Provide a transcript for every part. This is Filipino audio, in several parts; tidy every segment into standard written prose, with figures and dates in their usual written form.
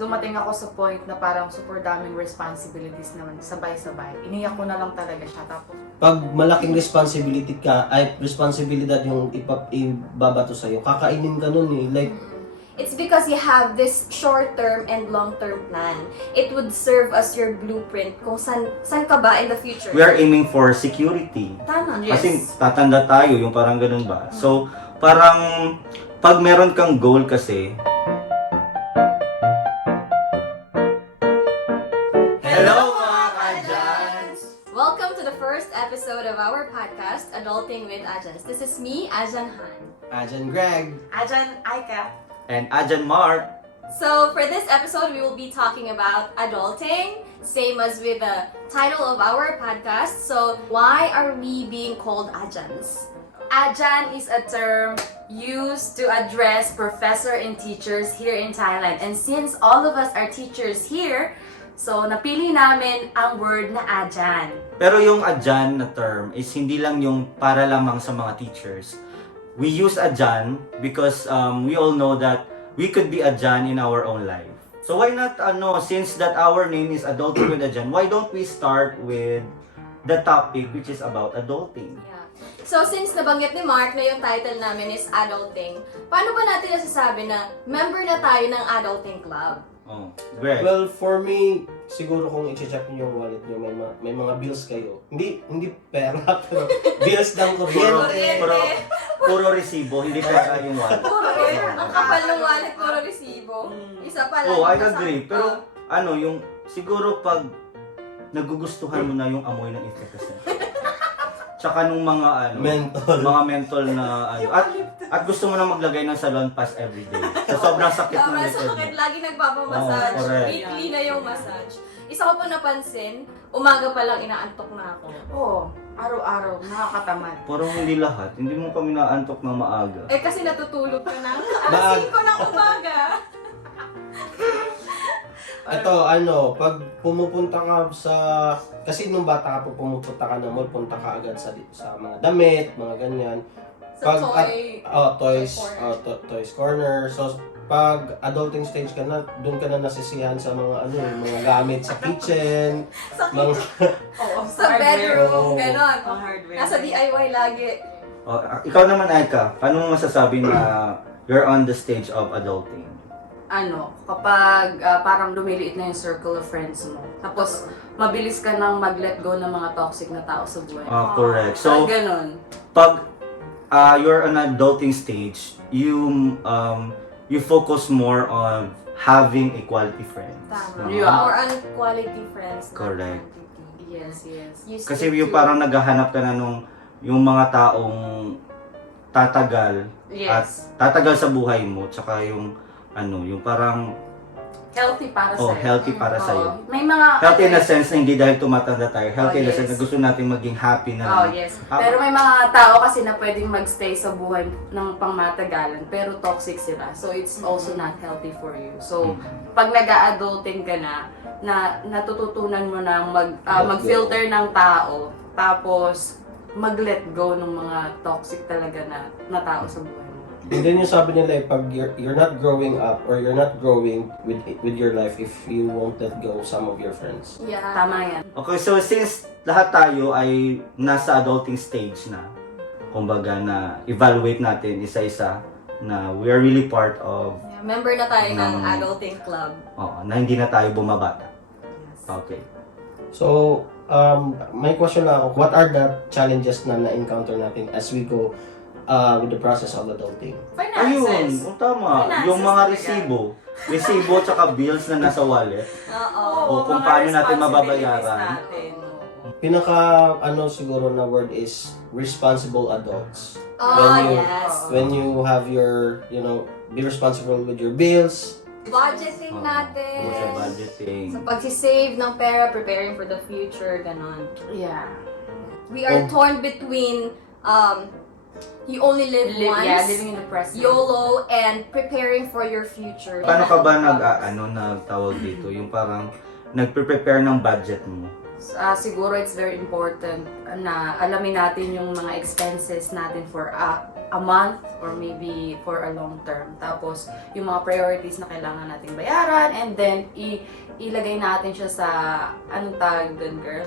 dumating ako sa point na parang super daming responsibilities naman, sabay-sabay. Iniyak ko na lang talaga siya. Tapos, Pag malaking responsibilidad yung ibabato sa'yo, kakainin ka nun eh. Like, It's because you have this short-term and long-term plan. It would serve as your blueprint kung san ka ba in the future. We are aiming for security. Tama. Yes. Kasi tatanda tayo, yung parang ganun ba? So, parang pag meron kang goal kasi, hello mga ka-Ajarns! Welcome to the first episode of our podcast, Adulting with Ajarns. This is me, Ajan Han. Ajan Greg. Ajan, Aika. And Ajan Mark. So for this episode, we will be talking about adulting, same as with the title of our podcast. So why are we being called Ajans? Ajan is a term used to address professor and teachers here in Thailand. And since all of us are teachers here, so napili namin ang word na Ajan. Pero yung Ajan na term is hindi lang yung para lamang sa mga teachers. We use Ajan because we all know that we could be Ajan in our own life. So why not, since that our name is Adulting with Ajan, why don't we start with the topic which is about adulting? Yeah. So since nabanggit ni Mark na yung title namin is Adulting, paano ba natin nasasabi na member na tayo ng Adulting Club? Oh, Greg. Well, for me, siguro kung i-check niyo yung wallet niyo, may mga bills kayo. Hindi pera, pero bills ng kuryente. Puro resibo, hindi pera yung wallet. Ang kapal ng wallet, puro resibo. Isa pa lang. Oh, I agree. Pero yung siguro pag nagugustuhan mo na yung amoy ng efficacy. Tsaka nung mga mga mentol na at gusto mo na maglagay ng salon pass every day. So sobrang sakit ng Sobrang likod mo. sakit, lagi nagpapamassage. correct. Weekly na yung massage. Isa ko pa napansin, umaga pa lang inaantok na ako. Oo, araw-araw, nakakatamad. Parang hindi lahat. Hindi mo kami naantok ng maaga. Eh kasi natutulog ka na. Alas 5 ng umaga. Ito, pag pumupunta ka kasi nung bata ka, pumupunta ka na mall, punta ka agad sa mga damit, mga ganyan. Sa Toys corner. So, pag adulting stage ka na, doon ka na nasisihan sa mga mga gamit sa kitchen, mga Sa bedroom, Oo. gano'n. hardware. Nasa DIY lagi. Oh, ikaw naman, Aika, paano mo masasabi na you're on the stage of adulting? Kapag parang lumiliit na yung circle of friends mo. Tapos, mabilis ka nang mag-let go ng mga toxic na tao sa buhay. Correct. So, Ganon. pag you're on adulting stage, you focus more on having a quality friends. Tama. Yeah. More on quality friends. not Correct. quantity. Yes, yes. You Kasi stick yung to- parang naghahanap ka na yung mga taong tatagal at Yes. tatagal sa buhay mo, tsaka yung parang Healthy para sa'yo. healthy para Oo. sa iyo. May mga... Healthy in a sense na hindi dahil tumatanda tayo. Healthy in a yes. sense na gusto natin maging happy na Oh, lang. yes. Pero may mga tao kasi na pwedeng magstay sa buhay ng pangmatagalan pero toxic sila. So it's also not healthy for you. So pag nag-a-adulting ka na natututunan mo na mag-filter ng tao, tapos mag-let go ng mga toxic talaga na tao sa buhay mo. And then yung sabi nila, pag you're not growing up or you're not growing with your life if you won't let go some of your friends. Yeah. Tama yan. Okay, so since lahat tayo ay nasa adulting stage na, kumbaga na evaluate natin isa-isa na we are really part of, Yeah, member na tayo ng Ng- Adulting Club. na hindi na tayo bumabata. Okay. So, may question na ako. What are the challenges na na-encounter natin as we go with the process of adulting? Ayun, tama. Finances Yung mga talaga. resibo tsaka bills na nasa wallet. Oo. O kung paano natin mababayaran. Siguro na word is responsible adults. Oh, When you- yes. When you have your, be responsible with your bills. Budgeting natin. Sa budgeting. Sa pagsisave ng pera, preparing for the future, ganon. Yeah. We are torn between you only live once, Yeah, living in the present. YOLO, and preparing for your future. Paano ka ba nagtawag dito? Yung parang nagpe-prepare ng budget mo. Siguro it's very important na alamin natin yung mga expenses natin for a month or maybe for a long term. Tapos, yung mga priorities na kailangan nating bayaran, and then ilagay natin siya sa, anong tawag dun, girl?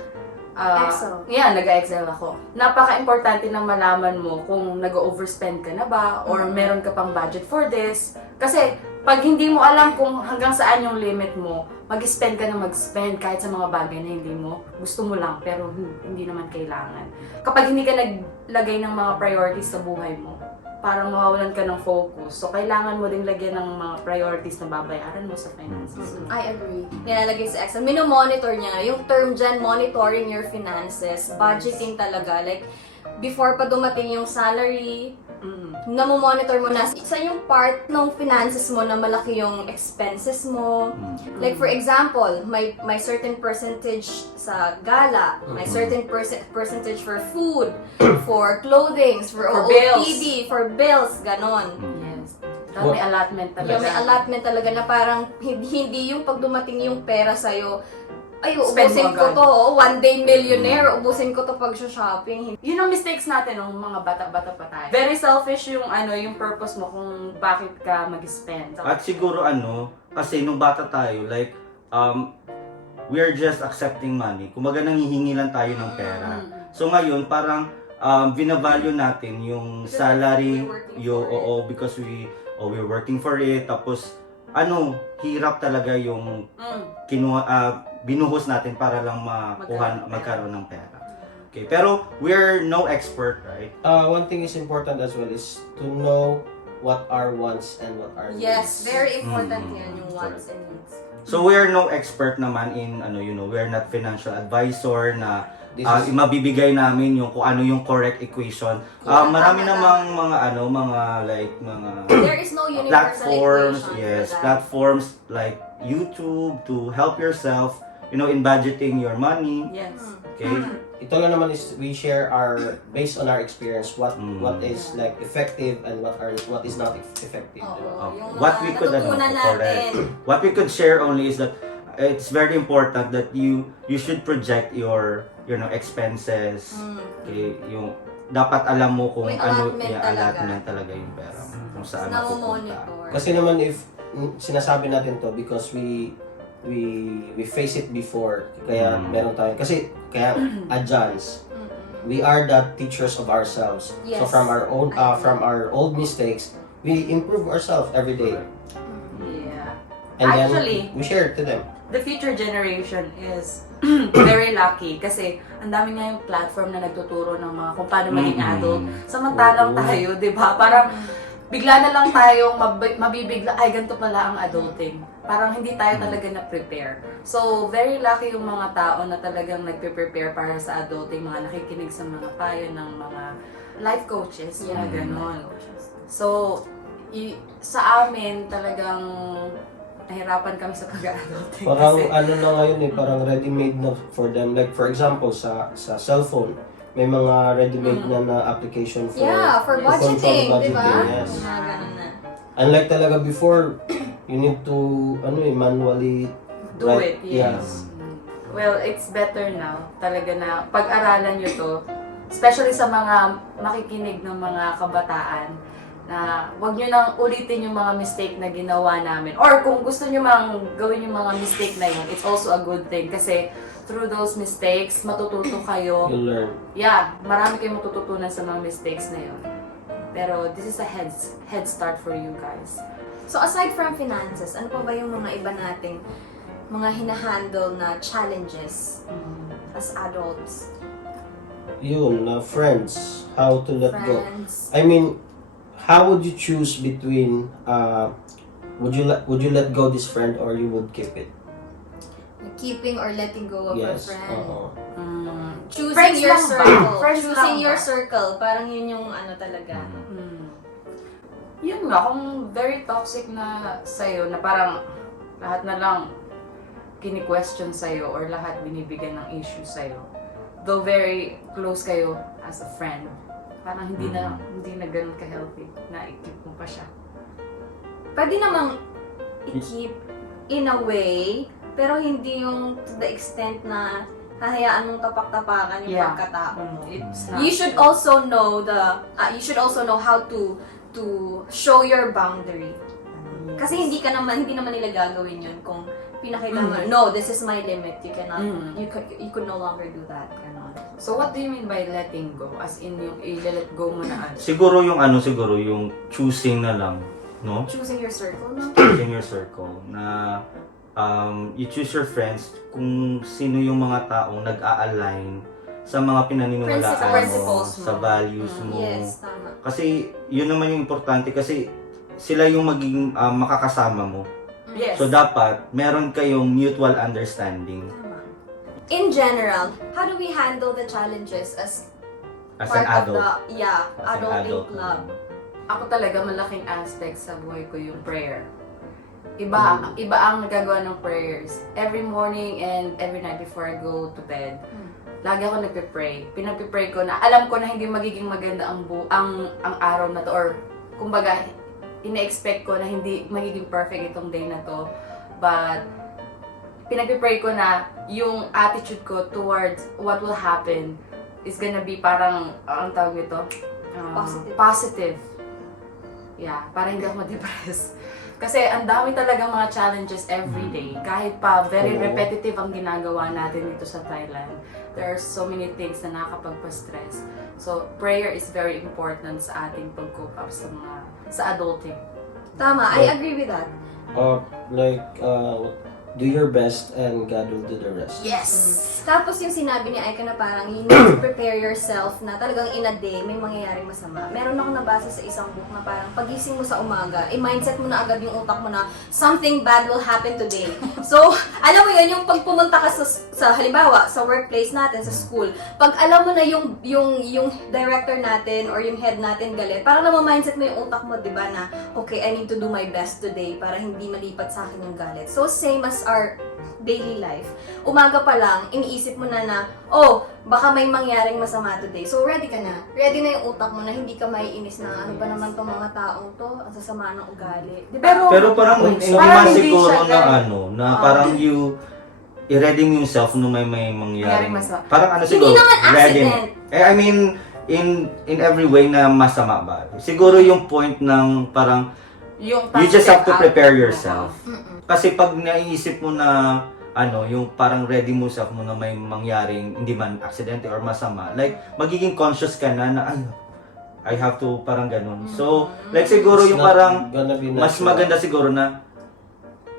Excel. Yeah, nag-Excel ako. Napaka-importante na malaman mo kung nag-overspend ka na ba or meron ka pang budget for this. Kasi, pag hindi mo alam kung hanggang saan yung limit mo, mag-spend ka na mag-spend kahit sa mga bagay na hindi mo gusto mo lang pero hindi naman kailangan. Kapag hindi ka naglagay ng mga priorities sa buhay mo, parang mawawalan ka ng focus. So, kailangan mo din lagyan ng mga priorities na babayaran mo sa finances. I agree. Nilalagay sa Excel. Minomonitor niya. Yung term dyan, monitoring your finances. Budgeting talaga. Like, before pa dumating yung salary, namomonitor mo na sa yung part ng finances mo na malaki yung expenses mo. Like for example, may certain percentage sa gala, may certain percentage for food, for clothing, for OOTD, for bills, ganon. Yes. May allotment talaga. Yung may allotment talaga na parang hindi yung pag dumating yung pera sa'yo, ay, Spend ubusin mo ko agad. to, one day millionaire, ubusin ko to pag shopping. Yun ang mistakes natin nung mga bata-bata pa tayo. Very selfish yung yung purpose mo kung bakit ka mag-spend. At siguro kasi nung bata tayo, like, we are just accepting money. Kumbaga nanghihingi lang tayo ng pera. So ngayon, parang binavalue natin yung salary, because we're working for it. Tapos, hirap talaga yung binuhos natin para lang magkaroon ng pera. Okay, pero we're no expert, right? One thing is important as well is to know what are wants and what are needs. Yes, very important yan yung wants and needs. So we are no expert naman in we are not financial advisor na This is- mabibigay namin yung kung ano yung correct equation. Marami namang mga There is no universal platforms, equation yes, for that. platforms like YouTube to help yourself, in budgeting your money. Yes. Okay? Ito lang naman is we share based on our experience what is like effective and what is not effective. Oo, yung What we could natutunan correct. natin. What we could share only is that it's very important that you should project your expenses. Okay, yung dapat alam mo kung May ano allotment yung talaga. allotment talaga yung pera mo, kung saan mapupunta. Namomonitor. Kasi naman if sinasabi natin to because we face it before kaya meron tayo kasi ka-Ajarns, we are the teachers of ourselves. So Yes. from our own I agree. from our old mistakes, we improve ourselves every day. Yeah. And Actually, then we share it to them. the future generation is very lucky kasi ang dami nga yung platform na nagtuturo ng mga kung paano maging adult. Samantalang Oo. tayo, di ba? Parang bigla na lang tayong mabibigla, ay ganito pala ang adulting. Parang hindi tayo talaga na-prepare. So, very lucky yung mga tao na talagang nagpe-prepare para sa adulting, mga nakikinig sa mga payo ng mga life coaches, mga ganon. So, sa amin talagang nahirapan kami sa pag-adulting. Parang kasi, na ngayon parang ready-made na for them. Like for example, sa cellphone, may mga ready-made na application for Yeah, for to control budgeting, di ba? Yes. Mga ganun na. Unlike talaga before, you need to manually do write. it, yes. Well, it's better now. Talaga na pag-aralan nyo to, especially sa mga makikinig ng mga kabataan, na wag nyo nang ulitin yung mga mistake na ginawa namin. Or kung gusto nyo mang gawin yung mga mistake na yun, it's also a good thing. Kasi through those mistakes, matututo kayo. You learn. Yeah, marami kayong matututunan sa mga mistakes na yun. Pero this is a head start for you guys. So aside from finances, ano pa ba yung mga iba nating mga hinahandle na challenges as adults? Yun, friends. How to let go. Friends. I mean, how would you choose between would you let go this friend or you would keep it? Keeping or letting go of a Yes. friend. Choosing Friends your lang ba? circle. Friends Choosing lang your ba? circle. Parang yun yung ano talaga. Yun nga, kung very toxic na sa'yo, na parang lahat na lang kini-question sa'yo or lahat binibigyan ng issue sa'yo, though very close kayo as a friend, parang hindi na ganun ka-healthy na i-keep mo pa siya. Pwede namang i-keep in a way, pero hindi yung to the extent na hahayaan mong tapak-tapakan yung Yeah. pagkatao mo. It's not You should also know how to show your boundary. Kasi hindi naman nila gagawin yun kung pinakita mo, no, this is my limit. You cannot, you could no longer do that. Ganon. So what do you mean by letting go? As in yung i-let go mo na Siguro yung choosing na lang, no? Choosing your circle, no? Choosing your circle na you choose your friends kung sino yung mga taong nag-a-align sa mga pinaniniwalaan mo, Principles mo. sa values mo. Yes, tama. Kasi yun naman yung importante kasi sila yung magiging makakasama mo. Yes. So dapat meron kayong mutual understanding Tama. In general, how do we handle the challenges as as part an adult. of the As an adulting adult. club? Ako talaga malaking aspect sa buhay ko yung prayer. Iba ang nagagawa ng prayers. Every morning and every night before I go to bed, lagi ako nagpe-pray. Pinagpe-pray ko na alam ko na hindi magiging maganda ang araw na to, or kumbaga ina-expect ko na hindi magiging perfect itong day na to. But pinagpe-pray ko na yung attitude ko towards what will happen is gonna be parang, ang tawag nito? Positive. Yeah, para hindi ako ma-depress. Kasi ang dami talagang mga challenges every day. Kahit pa very repetitive ang ginagawa natin dito sa Thailand, there are so many things na nakakapagpa-stress. So, prayer is very important sa ating pag-cope up sa adulting. Tama, I agree with that. Do your best and God will do the rest. Yes! Tapos yung sinabi ni Aika na parang you need to prepare yourself na talagang in a day may mangyayaring masama. Meron akong nabasa sa isang book na parang pagising mo sa umaga, i-mindset mo na agad yung utak mo na something bad will happen today. So, alam mo yun, yung pag pumunta ka sa halimbawa, sa workplace natin, sa school, pag alam mo na yung director natin or yung head natin galit, parang mindset mo yung utak mo, di ba, na okay, I need to do my best today para hindi malipat sa akin yung galit. So, same as our daily life. Umaga pa lang, iniisip mo na, oh, baka may mangyaring masama today. So, ready ka na. Ready na yung utak mo na hindi ka maiinis na ano ba naman tong mga taong to, ang sasama ng ugali. Di ba? Pero parang hindi parang man hindi siguro siya na na parang i-ready mo yourself no may mangyaring. Masama. Parang Hindi siguro, naman ready. accident. I mean, in every way na masama ba? Siguro yung point ng parang Yung you just have to positive prepare outlook mo. yourself. Kasi pag naiisip mo na yung parang ready mo self mo na may mangyaring hindi man aksidente or masama, like magiging conscious ka na ay I have to parang ganun. So, like siguro It's yung not parang gonna be mas natural. maganda siguro na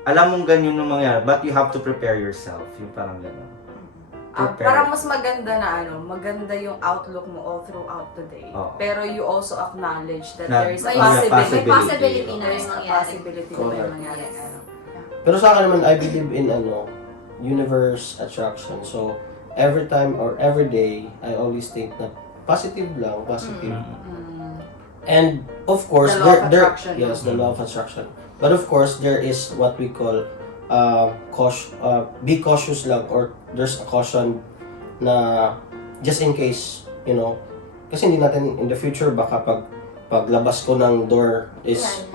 alam mong ganyan yung mangyari, but you have to prepare yourself. Yung parang ganun. Parang mas maganda na maganda yung outlook mo all throughout the day. Oo. Pero you also acknowledge that Na- there is a May possibility. may possibility na There may is a mangyari. possibility na may Correct. mangyari. Yes. Pero sa akin naman, I believe in universe attraction. So, every time or every day, I always think na positive lang, positive. And of course, The law of attraction. yes, the law of attraction. But of course, there is what we call be cautious lang, or there's a caution na just in case, kasi hindi natin in the future baka paglabas ko ng door is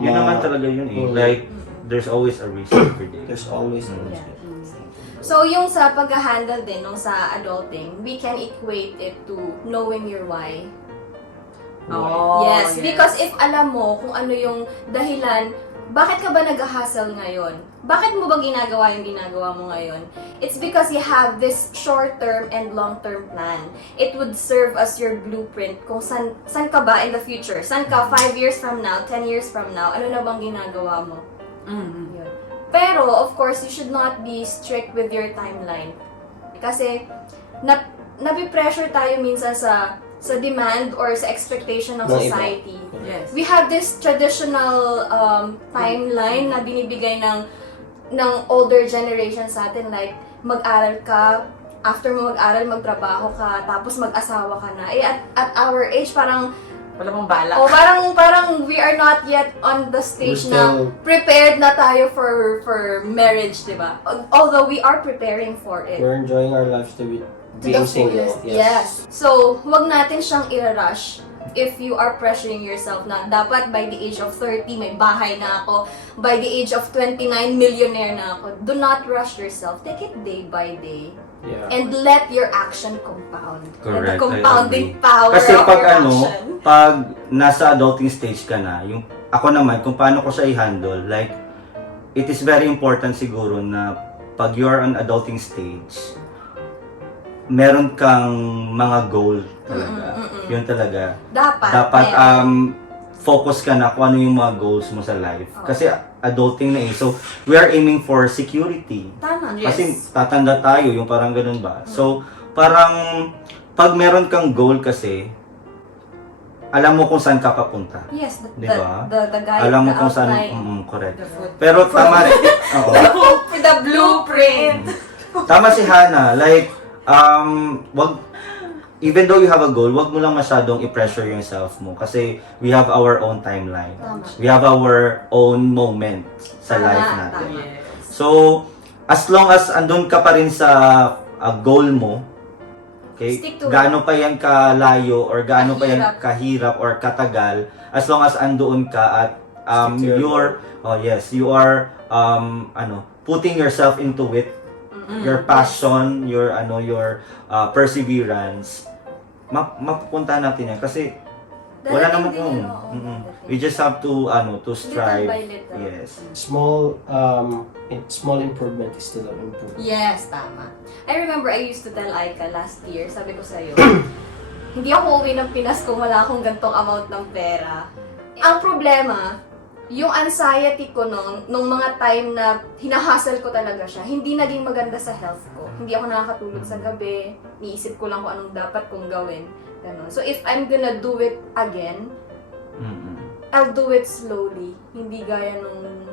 Yun naman talaga yun eh. Like, there's always a risk every day. there's always a risk. So, yung sa pag-handle din, nung sa adulting, we can equate it to knowing your why. Oh, Yes, because if alam mo kung ano yung dahilan, bakit ka ba nag-hustle ngayon? Bakit mo ba ginagawa yung ginagawa mo ngayon? It's because you have this short-term and long-term plan. It would serve as your blueprint kung san ka ba in the future. San ka 5 years from now, 10 years from now, ano na bang ginagawa mo? Yun. Pero, of course, you should not be strict with your timeline. Kasi, nabipressure tayo minsan sa demand or sa expectation ng Ng iba. society. Yes. We have this traditional timeline na binibigay ng older generation sa atin, like mag-aral ka, after mo mag-aral, magtrabaho ka, tapos mag-asawa ka na. Eh, at our age, parang Wala mong balak. parang we are not yet on the stage We're na still- prepared na tayo for marriage, di ba? Although we are preparing for it. We're enjoying our lives to To the being single. fullest. Yes. So, huwag natin siyang i-rush. if you are pressuring yourself na dapat by the age of 30 may bahay na ako, by the age of 29 millionaire na ako, do not rush yourself. Take it day by day. Yeah. And let your action compound. Let Correct, the I compounding agree. power Kasi of pag your ano, action. pag nasa adulting stage ka na, yung ako naman kung paano ko siya i-handle, like it is very important siguro na pag you are on adulting stage, meron kang mga goal talaga. Yun talaga. Dapat meron. focus ka na kung ano yung mga goals mo sa life. Kasi adulting na eh. So, we are aiming for security. Tama. Yes. Kasi tatanda tayo, yung parang ganun ba? So, parang pag meron kang goal kasi, alam mo kung saan ka papunta. Yes, Di ba? the guide, Alam mo the kung saan, outline. correct. The foot. Pero tama, oo. The blueprint. Tama si Hannah, like, even though you have a goal, wag mo lang masyadong i-pressure yourself mo kasi we have our own timeline. Tama. We have our own moment sa Tama, life natin. tama. Yes. So, as long as andun ka pa rin sa goal mo, okay, Stick to gaano pa yan kalayo or gaano pa yan Kahirap. kahirap or katagal, as long as andoon ka at Stick to your you're, oh yes, you are, putting yourself into it, your passion, your perseverance, mapupunta natin yan kasi wala Darating naman din kung yun, oo. we just have to strive. Little by little. Yes. Small improvement is still an improvement. Yes, tama. I remember I used to tell Aika last year, sabi ko sa'yo, hindi ako uwi ng Pinas kung wala akong gantong amount ng pera. Ang problema, yung anxiety ko nung mga time na hinahustle ko talaga siya, hindi naging maganda sa health ko. Hindi ako nakakatulog sa gabi, niisip ko lang kung anong dapat kong gawin. Ganun. So if I'm gonna do it again, I'll do it slowly. Hindi gaya nung,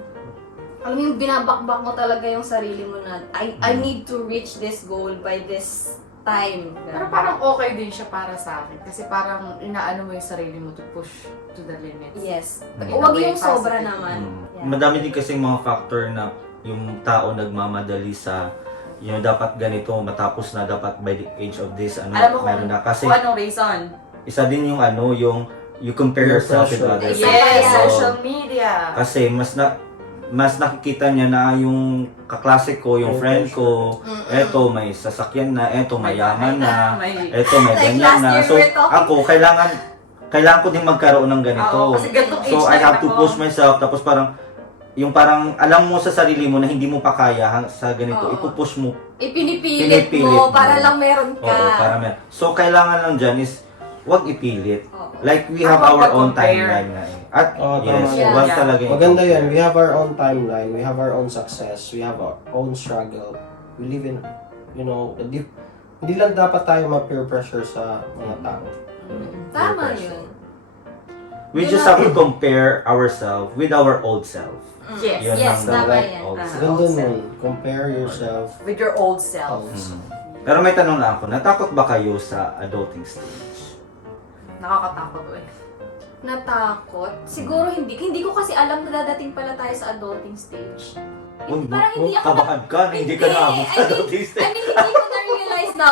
alam mo yung binabakbak mo talaga yung sarili mo na, I need to reach this goal by this time. Pero parang okay din siya para sa akin. Kasi parang inaano mo yung sarili mo to push to the limits. Yes. In a Huwag way, yung sobra positive. naman. Yeah. Madami din kasi mga factor na yung tao nagmamadali sa dapat ganito matapos na dapat by the age of this Alam mo meron na kasi kung anong reason. isa din yung yung you compare Your yourself with pressure. others. Yes, So, social media. kasi mas nakikita niya na yung kaklase ko, yung May friend pressure. ko, eto may sasakyan na, eto mayaman na, May... eto may Like ganyan last na. year So we were talking- ako kailangan ko din magkaroon ng ganito. Oo, kasi ganitong age So na I have rin to ako. push myself tapos parang alam mo sa sarili mo na hindi mo pa kaya sa ganito, Oo. ipupush mo. Pinipilit Pinipilit mo mo. para lang meron ka. Oo, para So kailangan lang dyan is wag ipilit. Oo. Like we have Huwag our own mag-compare. timeline na eh. At Oo, yes, tama yan. wag Yeah. talaga Maganda i-compare. yan. We have our own timeline. We have our own success. We have our own struggle. We live in, hindi lang dapat tayo ma-peer pressure sa mga tao. Tama pressure. yun. We just have to compare ourselves with our old self. Yes. Yun Yes, lang tama dapat, yan. old self. Ganda old nun. Compare yourself. With your old self. Pero may tanong lang ako, natakot ba kayo sa adulting stage? Nakakatakot eh. Natakot? Siguro hindi. Hindi ko kasi alam na dadating pala tayo sa adulting stage. Uy, Parang hindi ako kabahan ka na hindi ka naabot sa adulting I stage. mean, hindi ko na-realize na,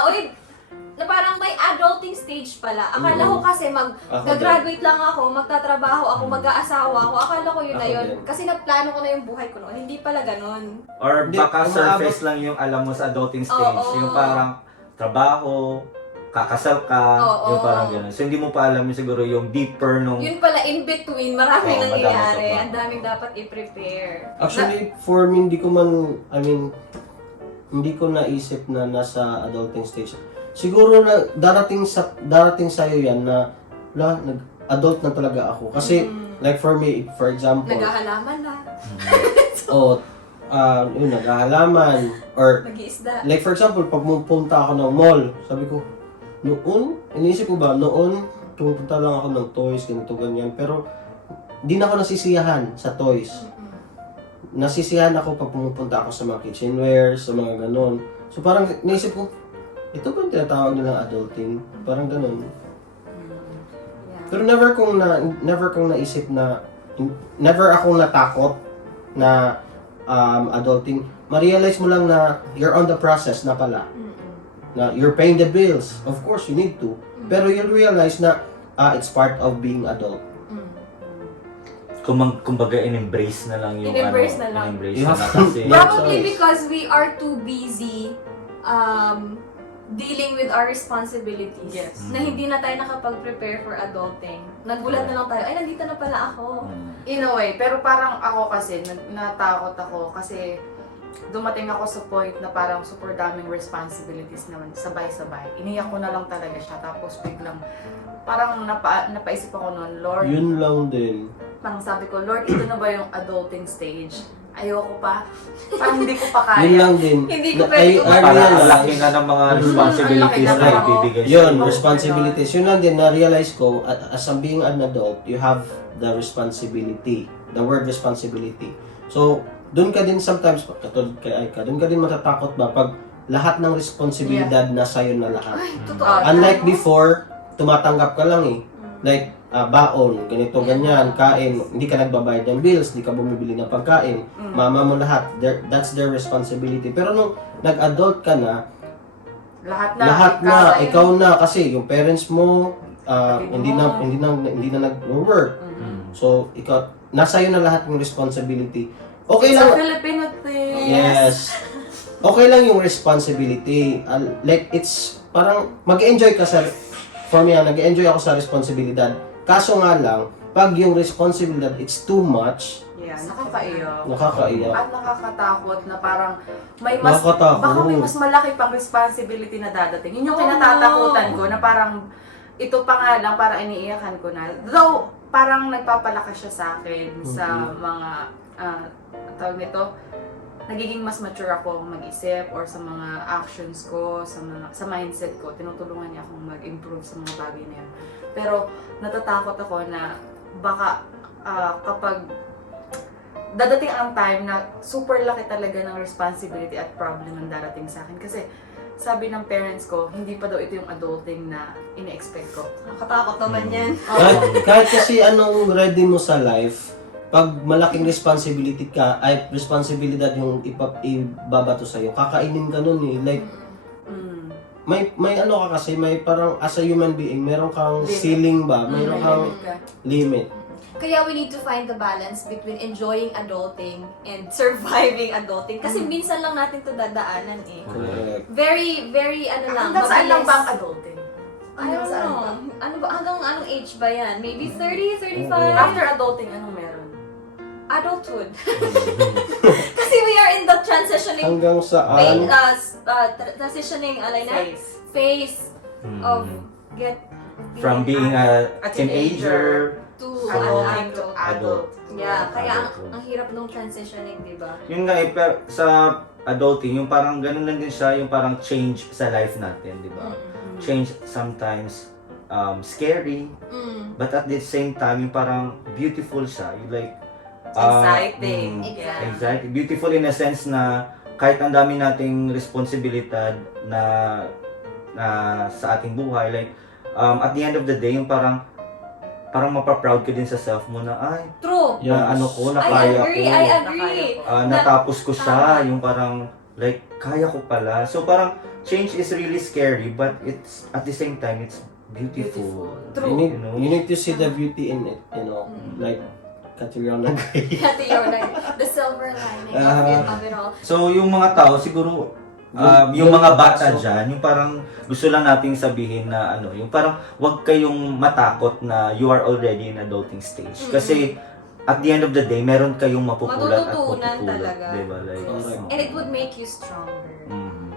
na parang may adulting stage pala. Akala ko kasi Ako gagraduate lang ako, magtatrabaho ako, mag-aasawa ako. Akala ko yun na Ako yun. din. Kasi naplano ko na yung buhay ko noon. Hindi pala ganun. Or Hindi, baka umaabot- surface lang yung alam mo sa adulting stage. Oo. Yung parang trabaho, kakasal ka, Oo. yung parang gano'n. So hindi mo pa alam yung siguro yung deeper nung... Yun pala, in between, maraming Oo, madami nangyayari. pa pa. Ang daming dapat i-prepare. Actually, for me, hindi ko naisip na nasa adulting stage. Siguro na darating sa iyo yan na nag-adult na talaga ako. Kasi, like for me, for example, Naghahalaman na. naghahalaman, or Nag-iisda. like for example, pag pumunta ako ng mall, sabi ko, iniisip ko ba, noon, pumunta lang ako ng toys, ganito, ganyan, pero di na ako nasisiyahan sa toys. Nasisiyahan ako pag pumupunta ako sa mga kitchenware, sa mga ganon. So parang naisip ko, ito ba yung tinatawag nilang adulting? Parang ganon. Pero never kong naisip na, never akong natakot na adulting. Ma-realize mo lang na you're on the process na pala. Na you're paying the bills. Of course, you need to. Pero you'll realize na it's part of being adult. Kumbaga in-embrace na lang yung In-embrace na lang. in-embrace You na have- kasi. Yeah. Probably choice. because we are too busy dealing with our responsibilities. Yes. Na hindi na tayo nakapag-prepare for adulting. Nagulat na lang tayo, ay, nandito na pala ako. In a way, pero parang ako kasi, natakot ako kasi dumating ako sa point na parang super daming responsibilities naman, sabay-sabay. Iniyak ko na lang talaga siya, tapos biglang parang napaisip ako noon, Lord, Yun lang din. parang sabi ko, Lord, ito na ba yung adulting stage? Ayoko pa. Parang hindi ko pa kaya. Yun lang din. Hindi ko Na- pwede I Parang ang realize- laki na ng mga responsibilities Ang laki na na. ibibigay Yun, Oh, responsibilities. Yun lang din, na-realize ko, as being an adult, you have the responsibility. The word responsibility. So, doon ka din sometimes, katulad kay Aika, doon ka din matatakot ba pag lahat ng responsibilidad na sa'yo na lahat. Ay, totoo. Unlike before, tumatanggap ka lang eh. Like, baon, ganito, ganyan, kain, hindi ka nagbabayad ng bills, hindi ka bumibili ng pagkain, mama mo lahat, that's their responsibility. Pero nung nag-adult ka na, Lahat na, ikaw na, kasi yung parents mo, hindi na nag-work. So, ikaw, nasa iyo na lahat ng responsibility. Okay Sa lang. Filipino thing. Yes. Okay lang yung responsibility. Like, it's parang mag-enjoy ka sa, for me, nag-enjoy ako sa responsibilidad. Kaso nga lang, pag yung responsibilidad, it's too much, Yeah, nakakaiyak. nakakaiyak. At nakakatakot na parang may mas, Nakakatakot. baka may mas malaki pang responsibility na dadating. Yun yung kinatatakutan ko na parang, ito pa nga lang, parang iniiyakan ko na. Though, parang nagpapalakas siya sa akin sa mga, tawag nito, nagiging mas mature ako mag-isip or sa mga actions ko, sa mindset ko. Tinutulungan niya akong mag-improve sa mga bagay na yun. Pero natatakot ako na baka kapag dadating ang time na super laki talaga ng responsibility at problem ang darating sa akin. Kasi sabi ng parents ko, hindi pa daw ito yung adulting na ini-expect ko. Nakatakot naman yan. Kahit kasi anong ready mo sa life, pag malaking responsibilidad yung ibabato sa'yo, kakainin ka nun eh. Like, may ano ka kasi, may parang as a human being, meron kang ceiling ba? Meron kang limit. Kaya we need to find the balance between enjoying adulting and surviving adulting. Kasi minsan lang natin to dadaanan eh. Correct. Very, very lang. Hanggang saan lang mabilis. ba ang adulting? I don't know. Ano ba? Hanggang anong age ba yan? Maybe 30, 35? After adulting, anong meron? Adulthood. Kasi we are in the transitioning Hanggang saan? transitioning Phase. phase of From being a A teenager, to Adulting to adult. adult. Yeah, kaya Adulthood. ang hirap nung transitioning, di ba? yun nga pero sa adulting, yung parang ganun lang din siya, yung parang change sa life natin, di ba? Change sometimes scary, but at the same time, yung parang beautiful siya. You like, Exciting. Yeah. Exactly. Beautiful in a sense na kahit ang dami nating responsibilidad na sa ating buhay, like, at the end of the day, yung parang mapaproud ka din sa self mo na, ay, True. Yes. nakaya I ko. agree. Natapos ko siya, yung parang, like, kaya ko pala. So, parang, change is really scary, but it's, at the same time, it's beautiful. True. You need to see the beauty in it, like Catriona Gray. Ito yun, the silver lining of it all. So, yung mga tao, siguro, yung mga bata dyan, yung parang gusto lang nating sabihin na yung parang wag kayong matakot na you are already in adulting stage. Kasi at the end of the day, meron kayong mapupulot at Matututunan mapupulot. talaga. Diba? Like, And it would make you stronger. And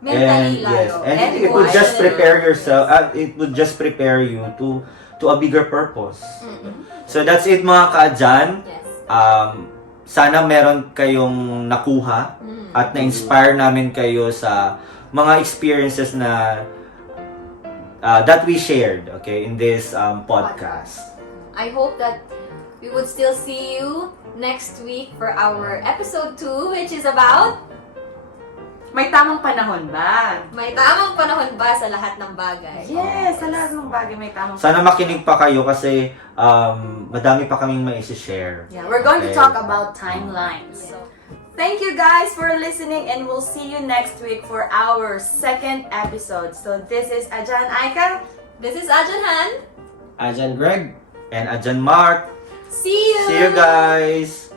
Mentally yes, lalo. and it would just prepare yourself, it would just prepare you to a bigger purpose. So that's it mga ka-Ajan. Yes. Sana meron kayong nakuha at na-inspire namin kayo sa mga experiences na that we shared, okay, in this podcast. I hope that we would still see you next week for our episode 2, which is about May tamang panahon ba? may tamang panahon ba sa lahat ng bagay. Yes, sa lahat ng bagay may tamang Sana makinig pa kayo kasi madami pa kaming maisi-share. Yeah, we're going to Okay. talk about timelines. Yeah. So, thank you guys for listening and we'll see you next week for our second episode. So this is Ajan Aika. This is Ajarns. Ajan Greg. And Ajan Mark. See you! See you guys!